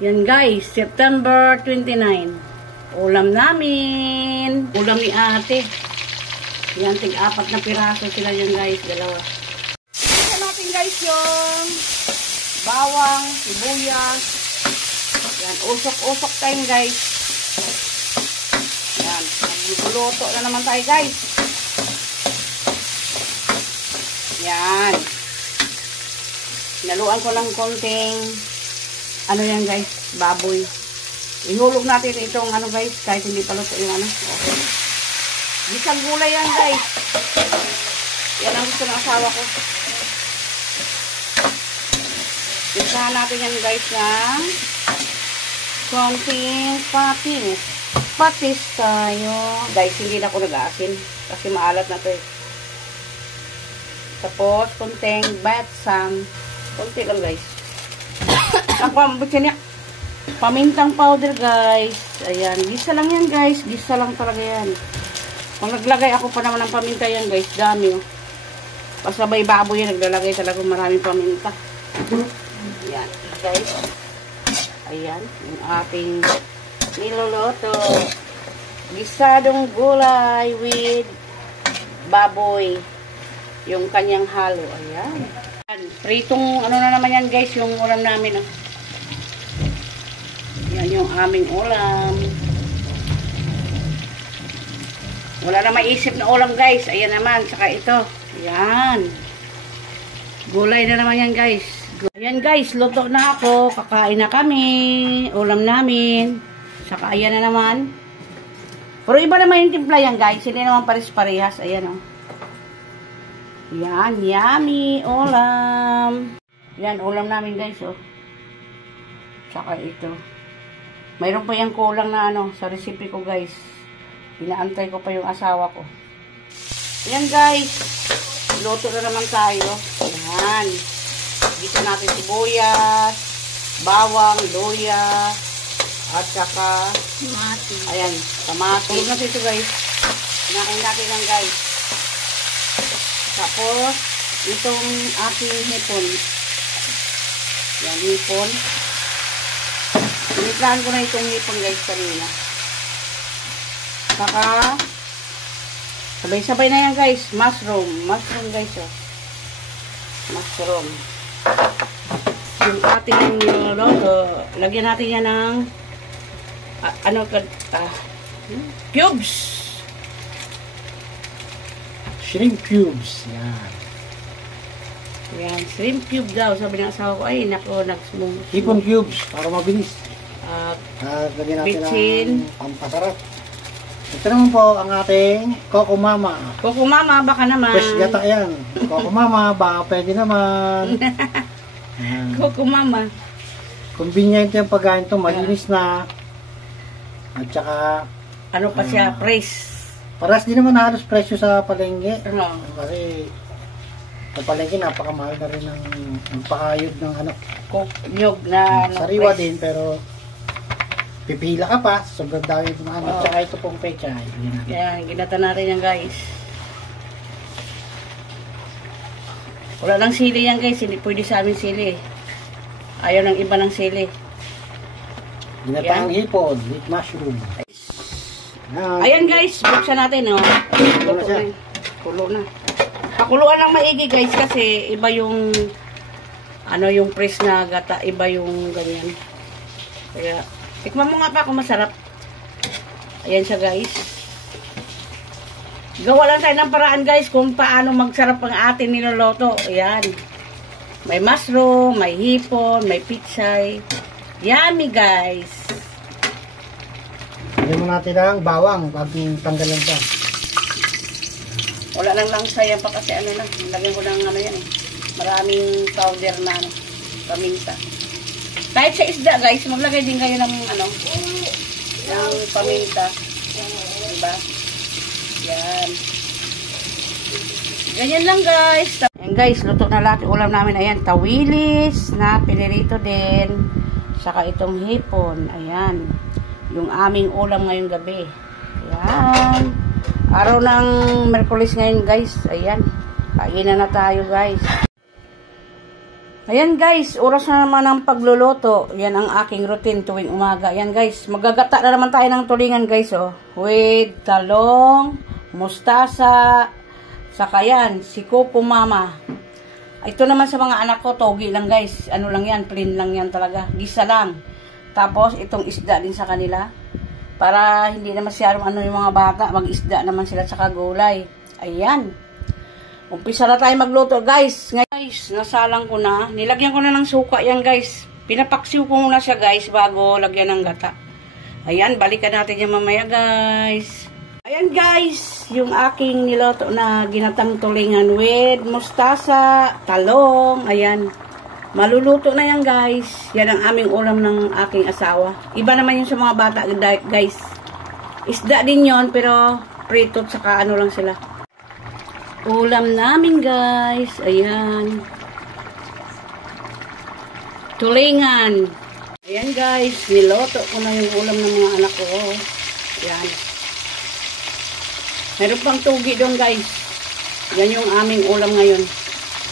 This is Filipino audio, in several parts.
Yan guys, September 29. Ulam namin. Ulam ni ate. Yan, tig-4 na piraso sila yan guys, dalawa. Ito natin guys yung bawang, sibuyas. Yan, usok-usok tayo guys. Yan, magluluto na naman tayo guys. Yan. Naluan ko lang konting ano yan guys, baboy. Ihulog natin itong ano guys, kahit hindi pa luto yung ano. Okay. Isang gulay yan guys. Yan ang gusto ng asawa ko. Isahan natin yan guys ng konting patis. Patis tayo. Guys, hindi na ako nag-aasin kasi maalat na to eh. Tapos, konting batsam. Konti lang guys. Ang pambutsin niya. Pamintang powder guys. Ayan. Gisa lang yan guys. Gisa lang talaga yan. Kung naglagay ako pa naman ng paminta yan guys. Dami oh. Pasabay baboy yan. Naglalagay talaga maraming paminta. Ayan guys. Ayan. Yung ating niluluto. Gisadong gulay with baboy. Yung kanyang halo. Ayan. Pritong ano na naman yan guys, yung ulam namin. Oh. Yan yung aming ulam. Wala na maisip na ulam guys. Ayan naman, saka ito. Ayan. Gulay na naman yan guys. Ayan guys, luto na ako. Kakain na kami. Ulam namin. Saka ayan na naman. Pero iba naman yung timpla yan guys. Hindi naman pares-parehas. Ayan oh. Yan, yummy ulam. Yan, ulam namin guys, oh. Tsaka ito. Mayroon pa yung kulang na ano, sa recipe ko guys. Inaantay ko pa yung asawa ko. Yan guys. Luto na naman tayo. Yan. Gisa natin sibuyas, bawang, luya, at saka kamati. Ayan, kamati. Tulog na ito guys. Nakain natin lang guys. Tapos, itong aking hipon. Yan, hipon. Piniplahan ko na itong hipon guys kanina. Saka, sabay-sabay na yan guys. Mushroom. Mushroom guys oh. Mushroom. Yung ating niluluto. Lagyan natin yan ng cubes. Shrimp cubes. Yan. Yan. Shrimp cube daw. Sabi ng asawa ko, ay, nako, nag-smooth. Hipon cubes. Para mabilis. Lagyan natin bitchin. ng pampasarap. Ito naman po ang ating Coco Mama. Coco Mama, baka naman. Fresh gata yan. Coco Mama, baka pwede naman. Coco Mama. Convenient yung pagkain ito. Malinis na. At saka, ano pa siya? Fresh. paras din naman halos presyo sa palengke. Kasi sa palengke napakamahal na rin ng pakayod ng ano. Nyog na sariwa din pero pipila ka pa. Sobrang dami ito na ano. Tsaka ito pong pecha. Kaya ginata natin yan guys. Wala lang sili yan guys. Hindi pwede sa amin sili. Ayaw ng iba ng sili. Ginataang hipon with mushroom. Ayan guys, buksan natin oh. Kulo na. Pakuluan lang maigi guys kasi iba yung ano yung press na gata, iba yung ganyan. Kaya tikman mo nga pa kung masarap. Ayan siya guys. Gawa lang tayo ng paraan guys kung paano magsarap ang ating niloloto. Ayan. May mushroom, may hipon, may pichay. Yummy guys. Lagyan mo natin ang bawang pag tanggalan ka. Wala lang langsa yan pa kasi ano na. Lagyan ko ng ano yan eh. Maraming powder na ano. Paminta. Kahit sa isda guys, maglagay din kayo ng ano. Ng paminta. Diba? Yan. Ganyan lang guys. Ayan guys, luto na lahat. Ulam namin ayan. Tawilis na pinirito din. Saka itong hipon. Ayan. Yung aming ulam ngayong gabi. Ayan. Araw ng Merkulis ngayon guys. Ayan. Kainan na tayo guys. Ayan guys, oras na naman ang pagluluto. Yan ang aking routine tuwing umaga. Ayan guys, magagata na naman tayo ng tulingan guys, oh. With talong, mustasa, saka yan, si Coco Mama. Ito naman sa mga anak ko, togi lang guys. Ano lang yan, plain lang yan talaga. Gisa lang. Tapos, itong isda din sa kanila. Para hindi na masyadong ano yung mga bata, mag-isda naman sila sa gulay. Ayan. Umpisa na tayo magluto, guys. Guys, nasalang ko na. Nilagyan ko na ng suka yan, guys. Pinapaksiw ko muna siya, guys, bago lagyan ng gata. Ayan, balikan natin yan mamaya, guys. Ayan, guys, yung aking niloto na ginatang tulingan with mustasa, talong. Ayan. Maluluto na yan, guys. Yan ang aming ulam ng aking asawa. Iba naman yung sa mga bata, guys. Isda din yon, pero prito saka ano lang sila. Ulam namin, guys. Ayan. Tulingan. Ayan, guys. Niloto ko na yung ulam ng mga anak ko. Ayan. Meron pang tugi doon, guys. Yan yung aming ulam ngayon.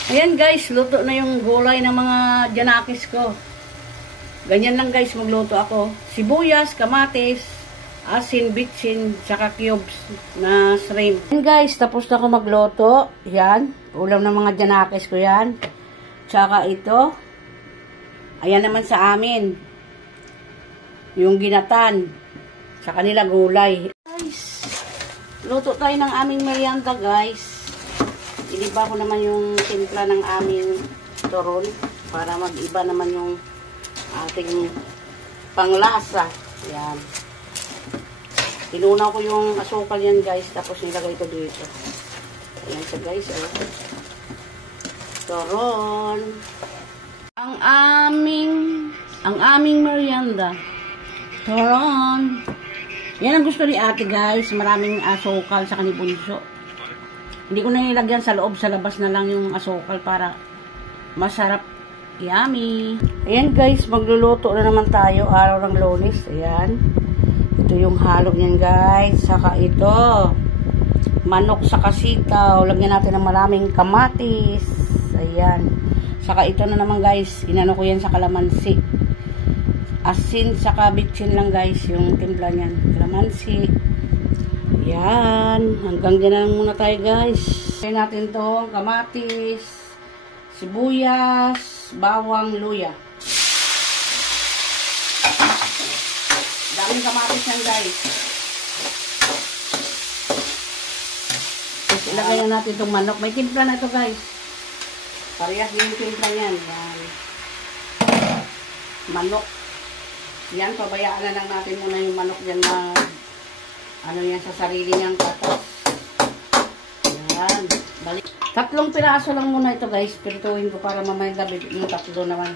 Ayan guys, luto na yung gulay ng mga janakis ko. Ganyan lang guys, magluto ako. Sibuyas, kamatis, asin, bitsin, saka cubes na shrimp. Ayan guys, tapos na ako magluto. Yan, ulam ng mga janakis ko yan. Saka ito. Ayan naman sa amin. Yung ginatan. Sa kanila gulay. Guys, luto tayo ng aming merienda guys. Iniba ko naman yung timpla ng aming turon para mag-iba naman yung ating panglasa. Yan. Tinunaw ko yung asukal yan guys, tapos nilagay ko dito. Ayan siya guys. Oh. Turon. Ang aming merienda. Turon. Yan ang gusto ni ate guys. Maraming asukal sa kanibunso. Hindi ko na nilagyan sa loob, sa labas na lang yung asukal para masarap. Yummy! Ayan guys, magluluto na naman tayo. Araw ng Lunes. Ayan. Ito yung halo niyan guys. Saka ito. Manok sa kasitaw. Lagyan natin ng maraming kamatis. Ayan. Saka ito na naman guys. Inano ko yan sa kalamansi. Asin saka bitsin lang guys. Yung timpla niyan. Kalamansi. Yan. Hanggang dyan na lang muna tayo guys. Kaya natin to kamatis, sibuyas, bawang, luya. Daming kamatis yan guys. Tapos ilagay na natin itong manok. May timpla na ito guys. Parehas yung timpla yan. Yan. Manok. Yan. Pabayaan na lang natin muna yung manok dyan na ano yan sa sarili niyang katas. Yan. Balik. 3 piraso lang muna ito guys. Pirituin ko para mamaya gabi yung 3 naman.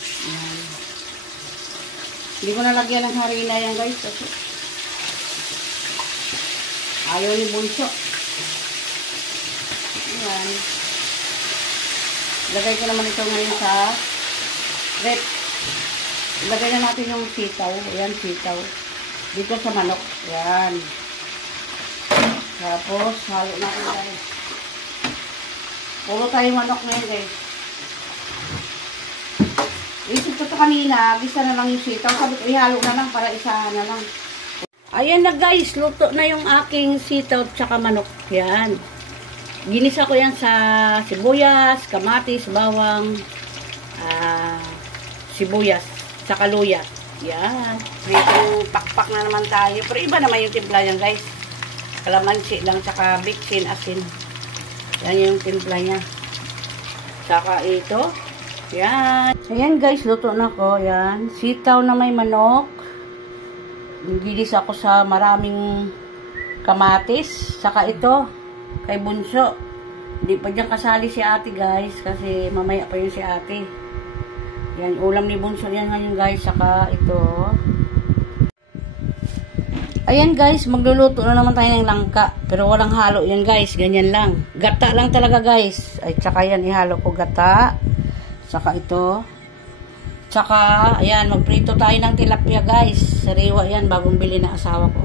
Yan. Hindi ko nalagyan ng harina yan guys. Kasi ayaw ni bunso. Yan. Lagay ko naman ito ngayon sa rep. Ilagay na natin yung sitaw. Ayan, sitaw. Dito sa manok. Yan. Tapos, halo natin guys. Puro tayo manok ngayon guys. Isip ko ito kanina, gisa na lang yung sitaw. Sabi ko, ihalo na lang para isa na lang. Ayan na guys, luto na yung aking sitaw at saka manok. Yan. Ginisa ko yan sa sibuyas, kamatis, bawang, sibuyas, saka luya. Yan. Medyo pakpak na naman tayo. Pero iba naman yung timpla yan guys. Kalamansi lang, saka bitsin, asin. Yan yung timpla niya. Saka ito. Yan. Ayan guys, luto na ko. Yan. Sitaw na may manok. Gilis ako sa maraming kamatis. Saka ito, kay bunso. Hindi pa dyan kasali si ate guys. Kasi mamaya pa yun si ate. Yan, ulam ni bunso yan ngayon guys. Saka ito. Ayan guys, magluluto na naman tayo ng langka. Pero walang halo yan guys. Ganyan lang. Gata lang talaga guys. Ay, tsaka yan, ihalo ko gata. Saka ito. Tsaka, ayan, magprito tayo ng tilapia guys. Sariwa yan, bagong bili na asawa ko.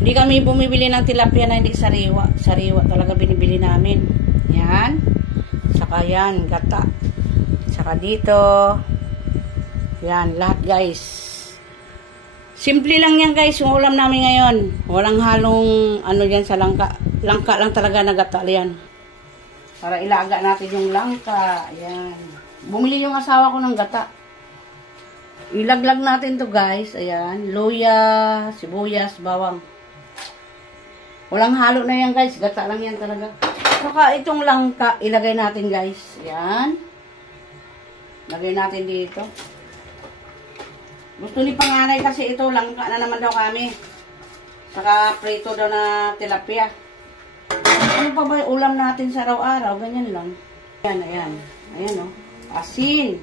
Hindi kami bumibili ng tilapia na hindi sariwa. Sariwa talaga binibili namin. Yan. Saka Tsaka yan, gata. Tsaka dito. Yan, lahat guys. Simple lang yan guys, yung ulam namin ngayon. Walang halong ano yan sa langka. Langka lang talaga na gata yan. Para ilaga natin yung langka. Ayan. Bumili yung asawa ko ng gata. Ilaglag natin to guys. Ayan. Luya, sibuyas, bawang. Walang halo na yan guys. Gata lang yan talaga. Saka itong langka, ilagay natin guys. Ayan. Lagay natin dito. Gusto ni panganay kasi ito, langka na naman daw kami. Saka prito daw na tilapia. Ano pa ba yung ulam natin sa araw-araw? Ganyan lang. Ayan, ayan. Ayan o. Asin.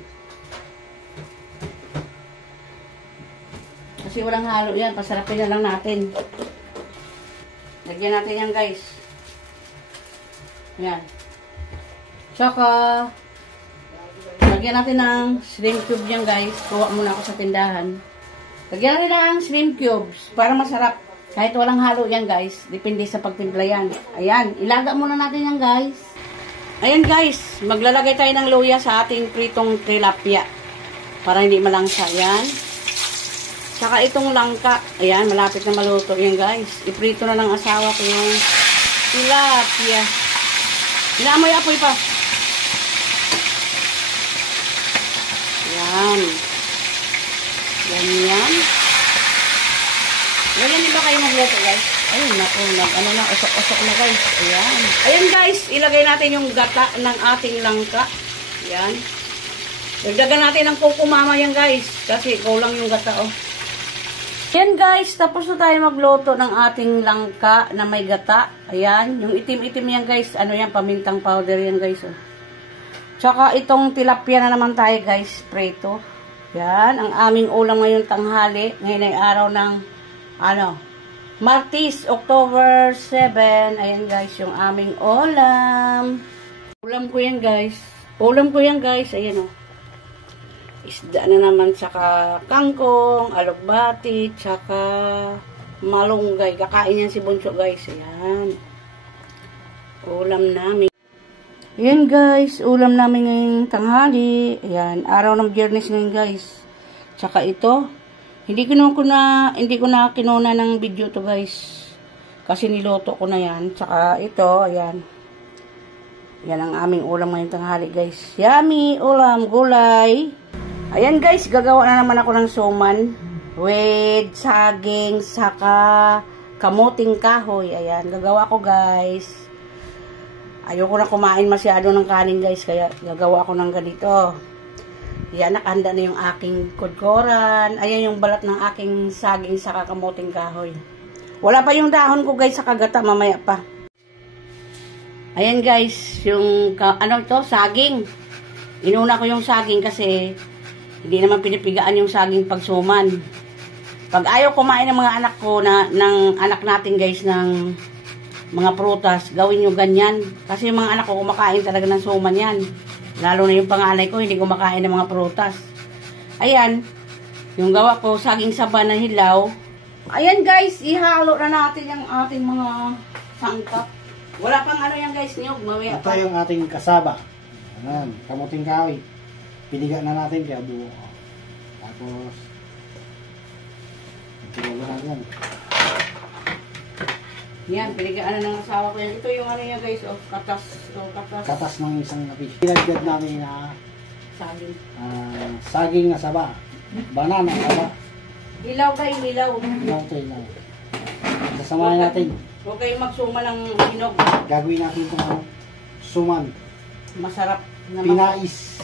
Kasi walang halo yan. Pasarapin na lang natin. Lagyan natin yan guys. Ayan. Tsaka, lagyan natin ng shrimp cube yan guys. Kuha muna ako sa tindahan. Lagyan natin ng shrimp cubes para masarap. Kahit walang halo yan guys. Depende sa pagtimpla yan. Ayan. Ilaga muna natin yan guys. Ayan guys. Maglalagay tayo ng luya sa ating pritong tilapia. Para hindi malangsa. Ayan. Saka itong langka. Ayan. Malapit na maluto yan guys. Iprito na ng asawa ko yung tilapia. Inaamoy apoy pa. Ayan. Ganyan. Ganyan din ba kayo magluto guys? Ayun, naku, ano na, usok-usok na guys. Ayan. Ayan guys, ilagay natin yung gata ng ating langka. Ayan. Dagdagan natin ng kukumama yan guys. Kasi kulang yung gata oh. Ayan guys, tapos na tayo magluto ng ating langka na may gata. Ayan, yung itim-itim yan guys. Ano yan, pamintang powder yan guys oh. Tsaka itong tilapia na naman tayo guys, preto. Yan, ang aming ulam ngayong tanghali. Ngayon ay araw ng, Martes, October 7. Ayan guys, yung aming ulam. Ulam ko yan guys. Ulam ko yan guys, ayan o. Isda na naman, tsaka kangkong, alugbati, tsaka malunggay. Kakain yan si Bunso guys, ayan. Ulam namin. Ayan guys, ulam namin ngayong tanghali. Ayan, araw ng Biyernes ngayon guys. Tsaka ito, hindi ko na kinuna ng video to guys. Kasi niloto ko na yan. Tsaka ito, ayan. Yan ang aming ulam ngayong tanghali guys. Yummy ulam, gulay. Ayan guys, gagawa na naman ako ng suman. With saging, saka kamuting kahoy. Ayan, gagawa ko guys. Ayoko na kumain masyado ng kanin guys, kaya gagawa ko ng ganito. Yan, nakahanda na yung aking kudkoran. Ayan yung balat ng aking saging sa kamuting kahoy. Wala pa yung dahon ko guys sa kagata, mamaya pa. Ayan guys, yung saging. Inuna ko yung saging kasi hindi naman pinipigaan yung saging pagsuman. Pag ayaw kumain ng mga anak ko, ng anak natin guys, ng mga prutas, gawin nyo ganyan. Kasi yung mga anak ko kumakain talaga ng suman yan. Lalo na yung panganay ko, hindi kumakain ng mga prutas. Ayan, yung gawa ko, saging saba na hilaw. Ayan guys, ihalo na natin yung ating mga sangkap. Wala pang yan guys, niyog. Mamaya pa. Ito yung ating kasaba. Ayan, kamuting kahoy. Piniga na natin kaya buo. Tapos, piniga na yan. Yan, pinigaan na ng asawa ko yan. Ito yung yan guys, katas. Katas ng isang napi. Pinagdad namin na saging. Saging na saba. Banana saba. Hilaw kayo, hilaw. Hilaw ito, hilaw. Sasamahin natin. Huwag kayong magsuma ng hinog. Gagawin natin itong suman. Masarap na pinais.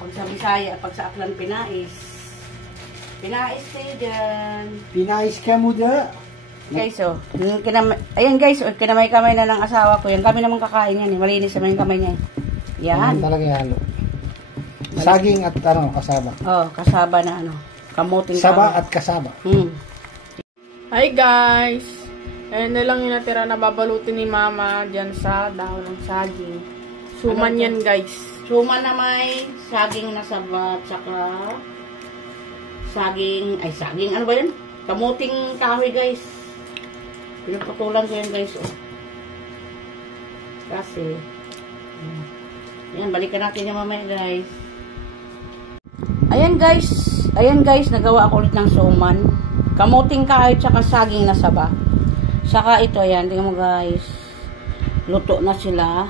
Pag sa Bisaya, pag sa Aklan, pinais. Pinais kayo dyan. Pinais ka mo da. Guys, ayan guys, kinamay-kamay na ng asawa ko. Yan, kami naman kakain yan. Malinis naman yung kamay niya. Yan. Talaga yung halo. Saging at kasaba. Oh, kasaba na kamuting saba at kasaba. Hi guys! Ayan na lang yung natira na babalutin ni mama dyan sa dahon ng saging. Suman yan guys. Suman na may saging na saba, tsaka saging, ano ba yan? Kamuting kahoy guys. Pinapatulan ko yan guys. Kasi Ayan, balikan natin yung mamaya guys. Ayan guys, nagawa ako ulit ng suman. Kamuting kahoy tsaka saging na saba. Saka ito, ayan, tingnan mo guys. Luto na sila.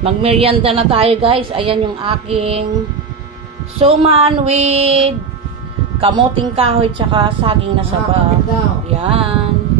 Magmerienda na tayo guys. Ayan yung aking suman with kamuting kahoy tsaka saging na saba. Ayan.